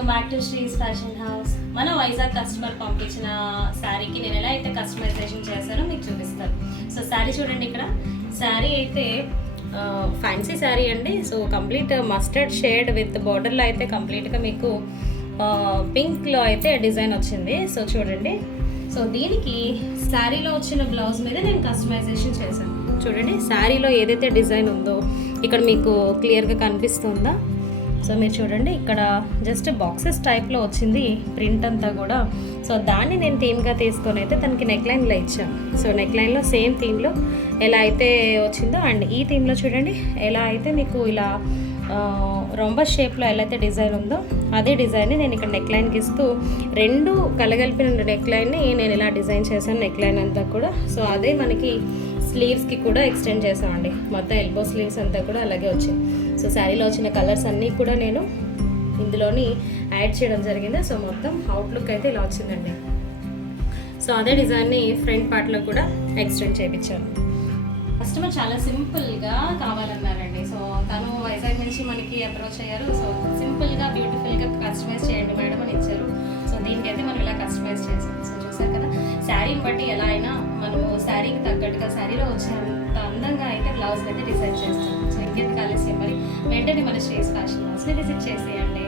Welcome back to శ్రీస్ fashion house. మన Vizag customer పంపించిన శారీకి నేను ఎలా అయితే కస్టమైజేషన్ చేశానో మీకు చూపిస్తాను. సో శారీ చూడండి, ఇక్కడ శారీ అయితే ఫ్యాన్సీ శారీ అండి. So complete mustard shade with బార్డర్లో అయితే కంప్లీట్గా మీకు పింక్లో అయితే డిజైన్ వచ్చింది. సో చూడండి, సో దీనికి శారీలో వచ్చిన బ్లౌజ్ మీద నేను కస్టమైజేషన్ చేశాను. చూడండి, శారీలో ఏదైతే డిజైన్ ఉందో ఇక్కడ మీకు క్లియర్గా కనిపిస్తుందా? సో మీరు చూడండి, ఇక్కడ జస్ట్ బాక్సెస్ టైప్లో వచ్చింది ప్రింట్ అంతా కూడా. సో దాన్ని నేను థీమ్గా తీసుకొని అయితే తనకి నెక్లైన్లో ఇచ్చాను. సో నెక్లైన్లో సేమ్ థీమ్లో ఎలా అయితే వచ్చిందో అండ్ ఈ థీమ్లో చూడండి ఎలా అయితే మీకు ఇలా రొంబస్ షేప్లో ఎలా అయితే డిజైన్ ఉందో అదే డిజైన్ని నేను ఇక్కడ నెక్లైన్కి ఇస్తూ రెండు కలగలిపిన నెక్లైన్ని నేను ఇలా డిజైన్ చేశాను నెక్లైన్ అంతా కూడా. సో అదే మనకి స్లీవ్స్కి కూడా ఎక్స్టెండ్ చేసామండి. మొత్తం ఎల్బో స్లీవ్స్ అంతా కూడా అలాగే వచ్చింది. సో శారీలో వచ్చిన కలర్స్ అన్నీ కూడా నేను ఇందులోని యాడ్ చేయడం జరిగింది. సో మొత్తం అవుట్లుక్ అయితే ఇలా వచ్చిందండి. సో అదే డిజైన్ని ఫ్రంట్ పార్ట్లో కూడా ఎక్స్టెండ్ చేయించాను. కస్టమర్ చాలా సింపుల్గా కావాలన్నారండి. సో తను వైజాగ్ నుంచి మనకి అప్రోచ్ అయ్యారు. సో సింపుల్గా బ్యూటిఫుల్గా కస్టమైజ్ చేయండి మేడం అని ఇచ్చారు. సో దీనికైతే మనం ఇలా కస్టమైజ్ చేసాం. సో చూసారు కదా, శారీని బట్టి ఎలా అయినా మనము శారీకి తగ్గట్టుగా శారీలో వచ్చినంత అందంగా అయితే బ్లౌజ్ అయితే డిజైన్ చేస్తాం. సో ఇంకెందుకు ఆలస్యం, మరి వెంటనే మన శ్రీస్ ఫ్యాషన్ హౌస్ని విజిట్ చేసేయండి.